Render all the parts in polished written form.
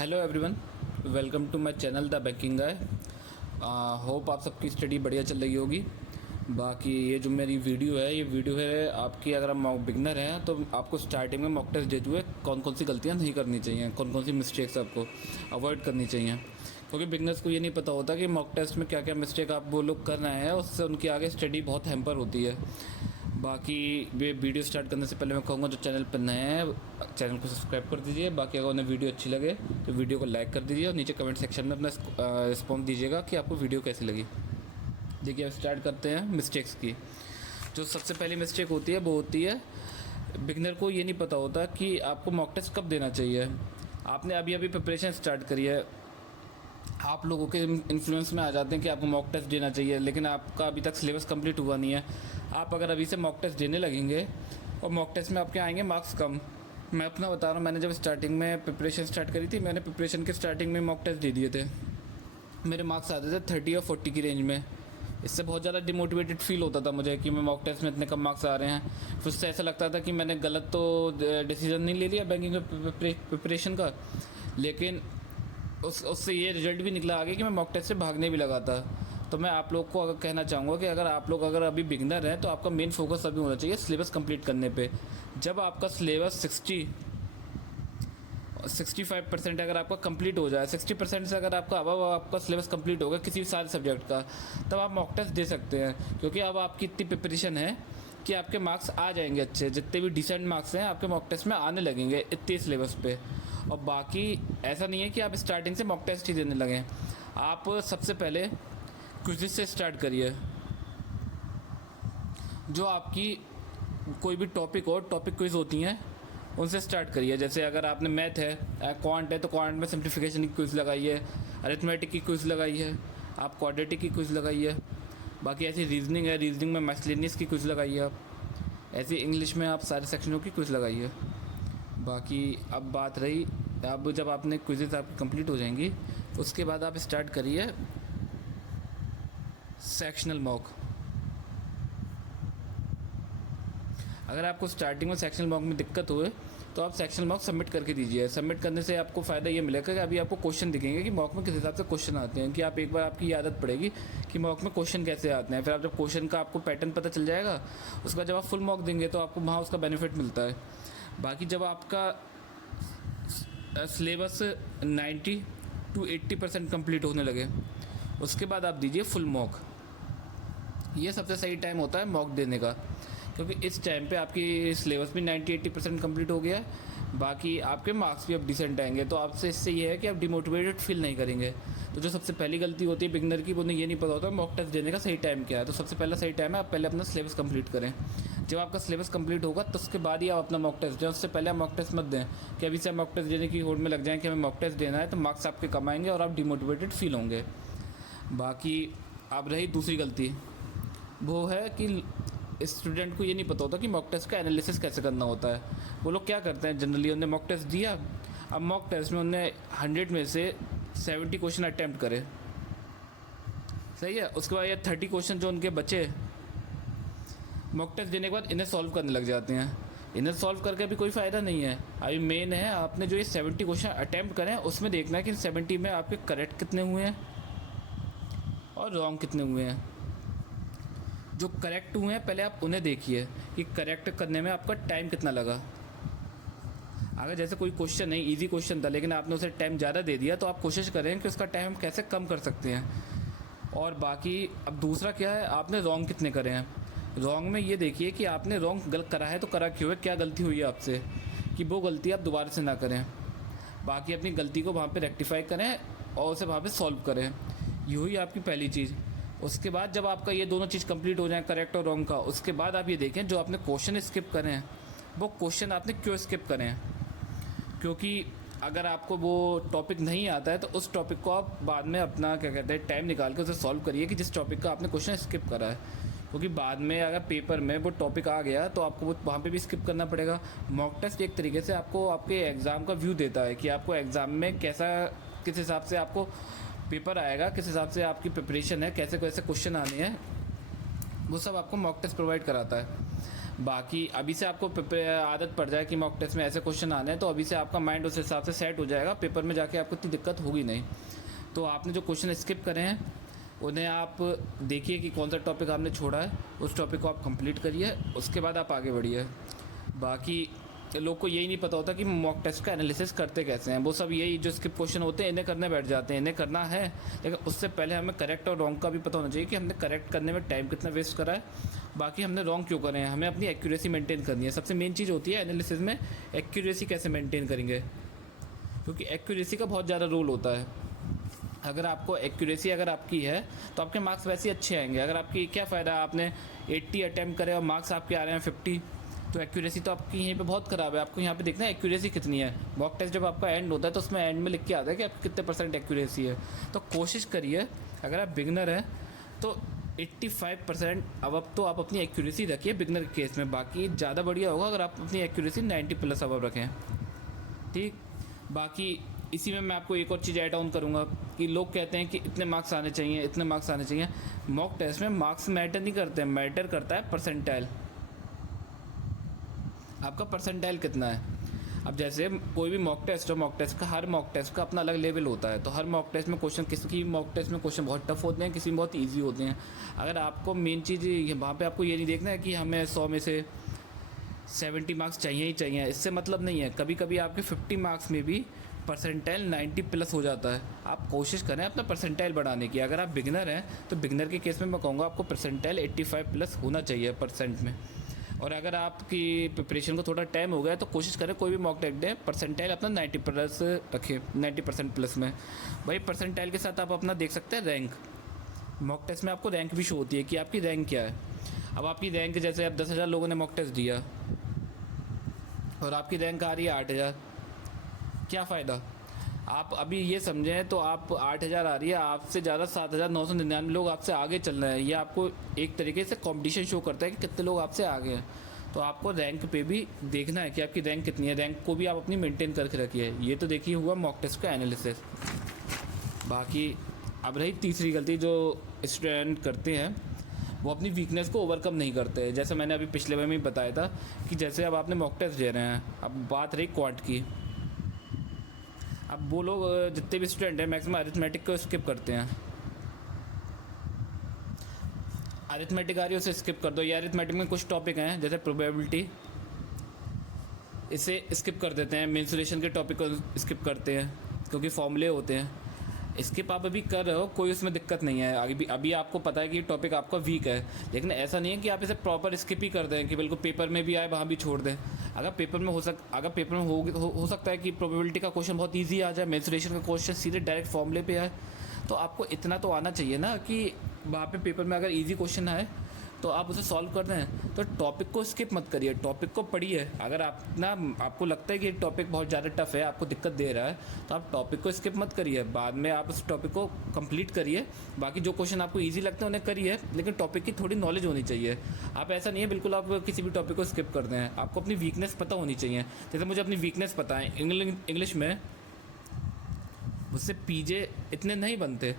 Hello everyone, welcome to my channel the banking guy. Hope आप सबकी study बढ़िया चल रही होगी। बाकी ये जो मेरी वीडियो है आपकी, अगर आप बिगनर हैं तो आपको स्टार्टिंग में मॉक टेस्ट देते हुए कौन कौन सी गलतियां नहीं करनी चाहिए, कौन कौन सी मिस्टेक्स आपको अवॉइड करनी चाहिए, क्योंकि बिगनर्स को ये नहीं पता होता कि मॉक टेस्ट में क्या क्या मिस्टेक आप वो लोग कर रहे हैं, उससे उनकी आगे स्टडी बहुत हैम्पर होती है। बाकी ये वीडियो स्टार्ट करने से पहले मैं कहूँगा जो चैनल पर नए हैं चैनल को सब्सक्राइब कर दीजिए। बाकी अगर उन्हें वीडियो अच्छी लगे तो वीडियो को लाइक कर दीजिए और नीचे कमेंट सेक्शन में अपना रिस्पॉन्स दीजिएगा कि आपको वीडियो कैसी लगी। देखिए अब स्टार्ट करते हैं मिस्टेक्स की। जो सबसे पहली मिस्टेक होती है वो होती है बिगनर को ये नहीं पता होता कि आपको मॉक टेस्ट कब देना चाहिए। आपने अभी अभी प्रिपरेशन स्टार्ट करी है, आप लोगों के इन्फ्लुएंस में आ जाते हैं कि आपको मॉक टेस्ट देना चाहिए, लेकिन आपका अभी तक सिलेबस कंप्लीट हुआ नहीं है। आप अगर अभी से मॉक टेस्ट देने लगेंगे और मॉक टेस्ट में आपके आएंगे मार्क्स कम। मैं अपना बता रहा हूँ, मैंने जब स्टार्टिंग में प्रिपरेशन स्टार्ट करी थी, मैंने प्रिपरेशन के स्टार्टिंग में मॉक टेस्ट दे दिए थे। मेरे मार्क्स आते थे 30 और 40 की रेंज में। इससे बहुत ज़्यादा डिमोटिवेटेड फील होता था मुझे कि मैं मॉक टेस्ट में इतने कम मार्क्स आ रहे हैं। फिर उससे ऐसा लगता था कि मैंने गलत तो डिसीजन नहीं ले लिया बैंकिंग प्रिपरेशन का, लेकिन उससे ये रिजल्ट भी निकला आगे कि मैं मॉक टेस्ट से भागने भी लगा था। तो मैं आप लोग को अगर कहना चाहूँगा कि अगर आप लोग अगर अभी बिगनर हैं तो आपका मेन फोकस अभी होना चाहिए सिलेबस कंप्लीट करने पे। जब आपका सिलेबस 65% अगर आपका कंप्लीट हो जाए, 60% से अगर आपका अब आपका सिलेबस कंप्लीट होगा किसी भी सारे सब्जेक्ट का, तब आप मॉक टेस्ट दे सकते हैं। क्योंकि अब आपकी इतनी प्रिपरेशन है कि आपके मार्क्स आ जाएंगे अच्छे, जितने भी डिसेंट मार्क्स हैं आपके मॉक टेस्ट में आने लगेंगे इतने सिलेबस पे। और बाकी ऐसा नहीं है कि आप स्टार्टिंग से मॉक टेस्ट ही देने लगें। आप सबसे पहले क्विज़ से स्टार्ट करिए। जो आपकी कोई भी टॉपिक क्विज़ होती हैं उनसे स्टार्ट करिए। जैसे अगर आपने मैथ है, क्वांट है, तो क्वांट में सिंप्लीफिकेशन की क्विज़ लगाइए, अरिथमेटिक की क्विज़ लगाइए, आप क्वाड्रेटिक की क्विज़ लगाइए। बाकी ऐसी रीजनिंग है, रीजनिंग में मिसलेनियस की क्विज़ लगाइए आप। ऐसी इंग्लिश में आप सारे सेक्शनों की क्विज़ लगाइए। बाकी अब बात रही, अब जब आपने क्विज़ेस आपकी कंप्लीट हो जाएंगी उसके बाद आप स्टार्ट करिए सेक्शनल मॉक। अगर आपको स्टार्टिंग में सेक्शनल मॉक में दिक्कत हुए तो आप सेक्शनल मॉक सबमिट करके दीजिए। सबमिट करने से आपको फ़ायदा ये मिलेगा कि अभी आपको क्वेश्चन दिखेंगे कि मॉक में किस हिसाब से क्वेश्चन आते हैं, कि आप एक बार आपकी आदत पड़ेगी कि मॉक में क्वेश्चन कैसे आते हैं। फिर आप जब क्वेश्चन का आपको पैटर्न पता चल जाएगा, उसके बाद जब आप फुल मॉक देंगे तो आपको वहाँ उसका बेनिफिट मिलता है। बाकी जब आपका सिलेबस 90 to 80% कंप्लीट होने लगे उसके बाद आप दीजिए फुल मॉक। ये सबसे सही टाइम होता है मॉक देने का, क्योंकि इस टाइम पे आपकी सिलेबस भी 90-80% कंप्लीट हो गया है। बाकी आपके मार्क्स भी अब डिसेंट आएंगे, तो आपसे इससे ये है कि आप डिमोटिवेटेड फील नहीं करेंगे। तो जो सबसे पहली गलती होती है बिगनर की, उन्हें ये नहीं पता होता मॉक टेस्ट देने का सही टाइम क्या है। तो सबसे पहला सही टाइम है आप पहले अपना सिलेबस कंप्लीट करें। जब आपका सिलेबस कंप्लीट होगा तो उसके बाद ही आप अपना मॉक टेस्ट दें। उससे पहले आप मॉक टेस्ट मत दें कि अभी से मॉक टेस्ट देने की होड़ में लग जाएँ कि हमें मॉक टेस्ट देना है, तो मार्क्स आपके कम आएंगे और आप डिमोटिवेटेड फील होंगे। बाकी अब रही दूसरी गलती, वो है कि स्टूडेंट को ये नहीं पता होता कि मॉक टेस्ट का एनालिसिस कैसे करना होता है। वो लोग क्या करते हैं, जनरली उन्हें मॉक टेस्ट दिया, अब मॉक टेस्ट में उन्हें 100 में से 70 क्वेश्चन अटैम्प्ट करे, सही है। उसके बाद ये 30 क्वेश्चन जो उनके बचे मॉक टेस्ट देने के बाद इन्हें सॉल्व करने लग जाते हैं। इन्हें सॉल्व करके भी कोई फ़ायदा नहीं है। अभी मेन है आपने जो ये 70 क्वेश्चन अटैम्प्ट करें उसमें देखना है कि 70 में आपके करेक्ट कितने हुए हैं और रॉन्ग कितने हुए हैं। जो करेक्ट हुए हैं पहले आप उन्हें देखिए कि करेक्ट करने में आपका टाइम कितना लगा। अगर जैसे कोई क्वेश्चन है, इजी क्वेश्चन था, लेकिन आपने उसे टाइम ज़्यादा दे दिया, तो आप कोशिश करें कि उसका टाइम हम कैसे कम कर सकते हैं। और बाकी अब दूसरा क्या है, आपने रॉन्ग कितने करे हैं। रॉन्ग में ये देखिए कि आपने रॉन्ग गलत करा है तो करा क्यों है, क्या गलती हुई है आपसे, कि वो गलती आप दोबारा से ना करें। बाकी अपनी गलती को वहाँ पे रेक्टिफाई करें और उसे वहाँ पे सॉल्व करें। ये हुई आपकी पहली चीज़। उसके बाद जब आपका ये दोनों चीज़ कंप्लीट हो जाए, करेक्ट और रॉन्ग का, उसके बाद आप ये देखें जो आपने क्वेश्चन स्किप करें हैं वो क्वेश्चन आपने क्यों स्किप करें हैं। क्योंकि अगर आपको वो टॉपिक नहीं आता है तो उस टॉपिक को आप बाद में अपना क्या कहते हैं टाइम निकाल के उसे सॉल्व करिए कि जिस टॉपिक का आपने क्वेश्चन स्किप करा है। क्योंकि बाद में अगर पेपर में वो टॉपिक आ गया तो आपको वो वहाँ पे भी स्किप करना पड़ेगा। मॉक टेस्ट एक तरीके से आपको आपके एग्ज़ाम का व्यू देता है कि आपको एग्ज़ाम में कैसा, किस हिसाब से आपको पेपर आएगा, किस हिसाब से आपकी प्रिपरेशन है, कैसे कैसे क्वेश्चन आने हैं, वो सब आपको मॉक टेस्ट प्रोवाइड कराता है। बाकी अभी से आपको आदत पड़ जाए कि मॉक टेस्ट में ऐसे क्वेश्चन आने हैं, तो अभी से आपका माइंड उस हिसाब से सेट हो जाएगा, पेपर में जाके आपको इतनी दिक्कत होगी नहीं। तो आपने जो क्वेश्चन स्किप करे हैं उन्हें आप देखिए कि कौन सा टॉपिक आपने छोड़ा है, उस टॉपिक को आप कंप्लीट करिए, उसके बाद आप आगे बढ़िए। बाकी लोग को यही नहीं पता होता कि मॉक टेस्ट का एनालिसिस करते कैसे हैं। वो सब यही जो स्किप क्वेश्चन होते हैं इन्हें करने बैठ जाते हैं, इन्हें करना है, लेकिन उससे पहले हमें करेक्ट और रॉन्ग का भी पता होना चाहिए कि हमने करेक्ट करने में टाइम कितना वेस्ट करा है, बाकी हमने रॉन्ग क्यों करे हैं। हमें अपनी एक्यूरेसी मेंटेन करनी है। सबसे मेन चीज़ होती है एनालिसिस में एक्यूरेसी कैसे मेंटेन करेंगे, क्योंकि एक्यूरेसी का बहुत ज़्यादा रोल होता है। अगर आपको एक्यूरेसी अगर आपकी है तो आपके मार्क्स वैसे ही अच्छे आएंगे। अगर आपकी क्या फ़ायदा, आपने 80 अटैम्प्ट करे और मार्क्स आपके आ रहे हैं 50, तो एक्यूरेसी तो आपकी यहीं पे बहुत ख़राब है। आपको यहाँ पे देखना है एक्यूरेसी कितनी है। मॉक टेस्ट जब आपका एंड होता है तो उसमें एंड में लिख के आता है कि आपकी कितने % एक्यूरेसी है। तो कोशिश करिए, अगर आप बिगनर हैं तो 85% अब तो आप अपनी एक्यूरेसी रखिए बिगनर के केस में। बाकी ज़्यादा बढ़िया होगा अगर आप अपनी एक्यूरेसी 90+ अब रखें, ठीक। बाकी इसी में मैं आपको एक और चीज़ ऐड ऑन करूँगा कि लोग कहते हैं कि इतने मार्क्स आने चाहिए, इतने मार्क्स आने चाहिए। मॉक टेस्ट में मार्क्स मैटर नहीं करते हैं, मैटर करता है परसेंटाइल। आपका परसेंटाइल कितना है। अब जैसे कोई भी मॉक टेस्ट हो, मॉक टेस्ट का हर मॉक टेस्ट का अपना अलग लेवल होता है। तो हर मॉक टेस्ट में क्वेश्चन, किसी मॉक टेस्ट में क्वेश्चन बहुत टफ होते हैं, किसी में बहुत ईजी होते हैं। अगर आपको मेन चीज़ वहाँ पे आपको ये नहीं देखना है कि हमें 100 में से 70 मार्क्स चाहिए ही चाहिए, इससे मतलब नहीं है। कभी कभी आपके 50 मार्क्स में भी परसेंटाइल 90+ हो जाता है। आप कोशिश करें अपना परसेंटाइल बढ़ाने की। अगर आप बिगनर हैं तो बिगनर के केस में मैं कहूँगा आपको परसेंटाइल 85+ होना चाहिए परसेंट में। और अगर आपकी प्रिपरेशन को थोड़ा टाइम हो गया तो कोशिश करें कोई भी मॉक टेस्ट दें, परसेंटाइल अपना 90+ रखें, 90% में। भाई परसेंटाइल के साथ आप अपना देख सकते हैं रैंक। मॉक टेस्ट में आपको रैंक भी शो होती है कि आपकी रैंक क्या है। अब आपकी रैंक, जैसे अब 10,000 लोगों ने मॉक टेस्ट दिया और आपकी रैंक आ रही है 8,000, क्या फ़ायदा। आप अभी ये समझें तो आप 8,000 आ रही है, आपसे ज़्यादा 7,999 लोग आपसे आगे चल रहे हैं। ये आपको एक तरीके से कंपटीशन शो करता है कि कितने लोग आपसे आगे हैं। तो आपको रैंक पे भी देखना है कि आपकी रैंक कितनी है, रैंक को भी आप अपनी मेंटेन करके रखिए। ये तो देखिए हुआ मॉक टेस्ट का एनालिसिस। बाकी अब रही तीसरी गलती जो स्टूडेंट करते हैं, वो अपनी वीकनेस को ओवरकम नहीं करते। जैसे मैंने अभी पिछले बार में बताया था कि जैसे अब आपने मॉक टेस्ट दे रहे हैं, अब बात रही क्वांट की। अब वो लोग जितने भी स्टूडेंट हैं मैक्सिमम अरिथमेटिक को स्किप करते हैं। अरिथमेटिक आ रही है उसे स्किप कर दो। ये अरिथमेटिक में कुछ टॉपिक हैं जैसे प्रोबेबिलिटी, इसे स्किप कर देते हैं। मेंसुरेशन के टॉपिक को स्किप करते हैं क्योंकि फॉर्मूले होते हैं। स्किप आप अभी कर रहे हो, कोई उसमें दिक्कत नहीं है। अभी आपको पता है कि टॉपिक आपका वीक है, लेकिन ऐसा नहीं है कि आप इसे प्रॉपर स्किप ही कर दें कि बिल्कुल पेपर में भी आए वहाँ भी छोड़ दें। अगर पेपर में हो सकता है कि प्रोबेबिलिटी का क्वेश्चन बहुत ईजी आ जाए, मेंसुरेशन का क्वेश्चन सीधे डायरेक्ट फॉर्मूले पे आए, तो आपको इतना तो आना चाहिए ना कि वहाँ पे पेपर में अगर ईजी क्वेश्चन आए तो आप उसे सॉल्व कर रहे हैं। तो टॉपिक को स्किप मत करिए, टॉपिक को पढ़िए। अगर आपको लगता है कि टॉपिक बहुत ज़्यादा टफ है, आपको दिक्कत दे रहा है, तो आप टॉपिक को स्किप मत करिए, बाद में आप उस टॉपिक को कंप्लीट करिए। बाकी जो क्वेश्चन आपको ईजी लगते हैं उन्हें करिए, लेकिन टॉपिक की थोड़ी नॉलेज होनी चाहिए। आप ऐसा नहीं है बिल्कुल आप किसी भी टॉपिक को स्किप कर दें, आपको अपनी वीकनेस पता होनी चाहिए। जैसे मुझे अपनी वीकनेस पता है, इंग्लिश में मुझसे पीजे इतने नहीं बनते,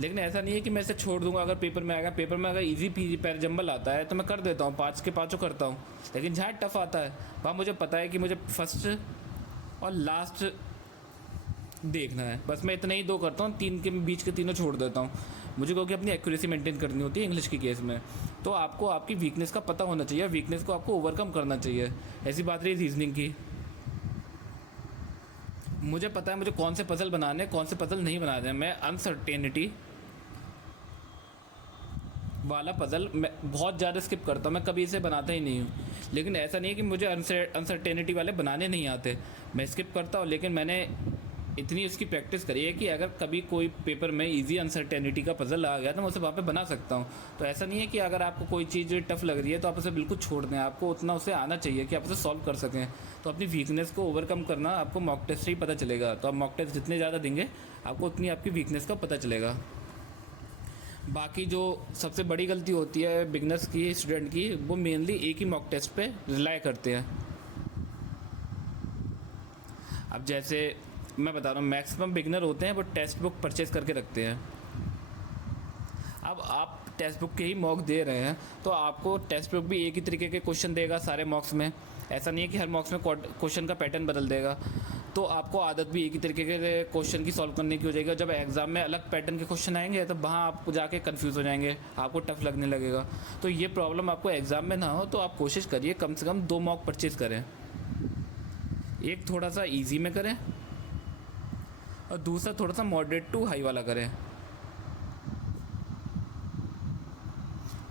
लेकिन ऐसा नहीं है कि मैं इसे छोड़ दूंगा। अगर पेपर में आएगा, पेपर में अगर इजी पैराजंबल आता है तो मैं कर देता हूँ, 5 के 5 करता हूँ। लेकिन जहाँ टफ आता है वहाँ मुझे पता है कि मुझे फर्स्ट और लास्ट देखना है, बस मैं इतना ही 2 करता हूँ, 3 के बीच के तीनों छोड़ देता हूँ मुझे, क्योंकि अपनी एक्यूरेसी मेंटेन करनी होती है इंग्लिश के केस में। तो आपको आपकी वीकनेस का पता होना चाहिए, वीकनेस को आपको ओवरकम करना चाहिए। ऐसी बात रही रीजनिंग की, मुझे पता है मुझे कौन से पजल बनाने, कौन से पजल नहीं बनाने। मैं अनसर्टेनिटी वाला पजल मैं बहुत ज़्यादा स्किप करता हूँ, मैं कभी इसे बनाता ही नहीं हूँ। लेकिन ऐसा नहीं है कि मुझे अनसर्टेनिटी वाले बनाने नहीं आते, मैं स्किप करता हूँ। लेकिन मैंने इतनी उसकी प्रैक्टिस करी है कि अगर कभी कोई पेपर में इजी अनसर्टेनिटी का पजल आ गया तो मैं उसे वहाँ पे बना सकता हूँ। तो ऐसा नहीं है कि अगर आपको कोई चीज़ टफ लग रही है तो आप उसे बिल्कुल छोड़ दें, आपको उतना उसे आना चाहिए कि आप उसे सॉल्व कर सकें। तो अपनी वीकनेस को ओवरकम करना आपको मॉक टेस्ट से ही पता चलेगा। तो आप मॉक टेस्ट जितने ज़्यादा देंगे आपको उतनी आपकी वीकनेस का पता चलेगा। बाकी जो सबसे बड़ी गलती होती है बिगनर्स की, स्टूडेंट की, वो मेनली एक ही मॉक टेस्ट पे रिलाई करते हैं। अब जैसे मैं बता रहा हूँ, मैक्सिमम बिगनर होते हैं वो टेक्स्ट बुक परचेज़ करके रखते हैं। अब आप टेक्स्ट बुक के ही मॉक दे रहे हैं तो आपको टेक्स्ट बुक भी एक ही तरीके के क्वेश्चन देगा सारे मॉक्स में। ऐसा नहीं है कि हर मॉक्स में क्वेश्चन का पैटर्न बदल देगा। तो आपको आदत भी एक ही तरीके के क्वेश्चन की सॉल्व करने की हो जाएगी। जब एग्ज़ाम में अलग पैटर्न के क्वेश्चन आएंगे तो वहाँ आप जाके कंफ्यूज हो जाएंगे, आपको टफ लगने लगेगा। तो ये प्रॉब्लम आपको एग्ज़ाम में ना हो तो आप कोशिश करिए कम से कम 2 मॉक परचेज़ करें। एक थोड़ा सा ईजी में करें और दूसरा थोड़ा सा मॉडरेट टू हाई वाला करें।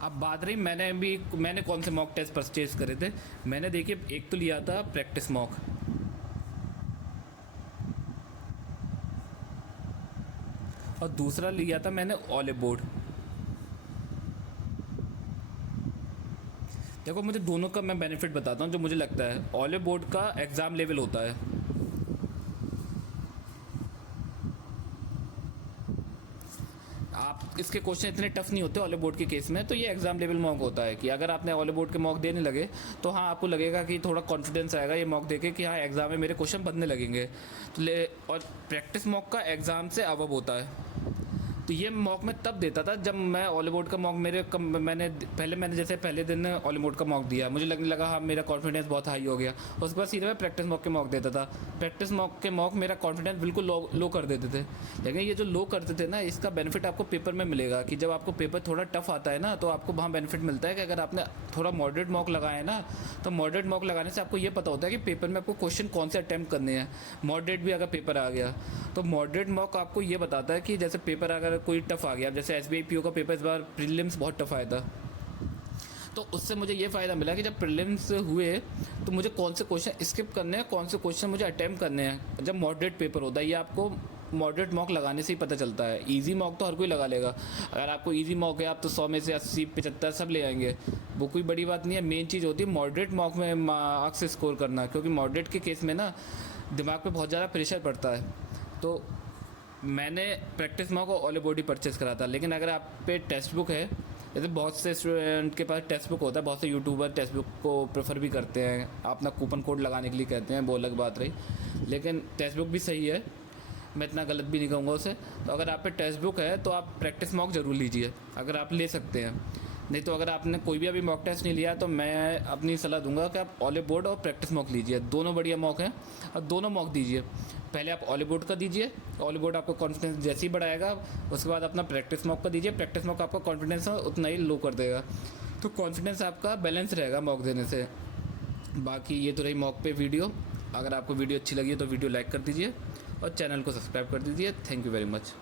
अब बात रही मैंने कौन से मॉक टेस्ट परचेज करे थे। मैंने देखिए एक तो लिया था प्रैक्टिस मॉक, और दूसरा लिया था मैंने ओले बोर्ड। देखो मुझे दोनों का मैं बेनिफिट बताता हूँ जो मुझे लगता है। ओले बोर्ड का एग्ज़ाम लेवल होता है, आप इसके क्वेश्चन इतने टफ नहीं होते ओले बोर्ड के केस में। तो ये एग्जाम लेवल मॉक होता है कि अगर आपने ओले बोर्ड के मॉक देने लगे तो हाँ आपको लगेगा कि थोड़ा कॉन्फिडेंस आएगा ये मॉक देके कि हाँ एग्जाम में मेरे क्वेश्चन बनने लगेंगे। और प्रैक्टिस मॉक का एग्ज़ाम से अबव होता है। तो ये मॉक मैं तब देता था जब मैं ओले बोर्ड का मॉक मैंने जैसे पहले दिन ओले बोर्ड का मॉक दिया, मुझे लगने लगा हाँ मेरा कॉन्फिडेंस बहुत हाई हो गया। उसके बाद सीधे मैं प्रैक्टिस मॉक के मॉक देता था। प्रैक्टिस मॉक के मॉक मेरा कॉन्फिडेंस बिल्कुल लो कर देते थे। लेकिन ये जो लो करते थे ना, इसका बेनिफिट आपको पेपर में मिलेगा कि जब आपको पेपर थोड़ा टफ आता है ना तो आपको वहाँ बेनिफिट मिलता है कि अगर आपने थोड़ा मॉडरेट मॉक लगाया है ना, तो मॉडरेट मॉक लगाने से आपको ये पता होता है कि पेपर में आपको क्वेश्चन कौन से अटैम्प्ट करने हैं। मॉडरेट भी अगर पेपर आ गया तो मॉडरेट मॉक आपको ये बताता है कि जैसे पेपर अगर कोई टफ आ गया, जैसे SBI PO का पेपर इस बार प्रीलिम्स बहुत टफ आया था, तो उससे मुझे ये फ़ायदा मिला कि जब प्रीलिम्स हुए तो मुझे कौन से क्वेश्चन स्किप करने हैं, कौन से क्वेश्चन मुझे अटैम्प्ट करने हैं। जब मॉडरेट पेपर होता है ये आपको मॉडरेट मॉक लगाने से ही पता चलता है। इजी मॉक तो हर कोई लगा लेगा, अगर आपको इजी मॉक है आप तो 100 में से 80 75 सब ले आएंगे, वो कोई बड़ी बात नहीं है। मेन चीज़ होती है मॉडरेट मॉक में मार्क्स स्कोर करना, क्योंकि मॉडरेट के केस में ना दिमाग पे बहुत ज़्यादा प्रेशर पड़ता है। तो मैंने प्रैक्टिस मॉक और ओले बोर्ड ही परचेज़ करा था। लेकिन अगर आप पे टेक्स्ट बुक है, जैसे बहुत से स्टूडेंट के पास टेक्स्ट बुक होता है, बहुत से यूट्यूबर टेक्स्ट बुक को प्रेफर भी करते हैं, अपना कूपन कोड लगाने के लिए कहते हैं, वो अलग बात रही। लेकिन टेक्स्ट बुक भी सही है, मैं इतना गलत भी नहीं कहूँगा उसे। तो अगर आप पे टेक्स्ट बुक है तो आप प्रैक्टिस मॉक ज़रूर लीजिए अगर आप ले सकते हैं। नहीं तो अगर आपने कोई भी अभी मॉक टेस्ट नहीं लिया तो मैं अपनी सलाह दूंगा कि आप ओले बोर्ड और प्रैक्टिस मॉक लीजिए। दोनों बढ़िया मॉक हैं और दोनों मॉक दीजिए। पहले आप ओले बोर्ड का दीजिए, ओले बोर्ड आपको कॉन्फिडेंस जैसे ही बढ़ाएगा, उसके बाद अपना प्रैक्टिस मॉक का दीजिए। प्रैक्टिस मॉक आपका कॉन्फिडेंस उतना ही लो कर देगा, तो कॉन्फिडेंस आपका बैलेंस रहेगा मॉक देने से। बाकी ये तो रही मॉक पे वीडियो। अगर आपको वीडियो अच्छी लगी तो वीडियो लाइक कर दीजिए और चैनल को सब्सक्राइब कर दीजिए। Thank you very much.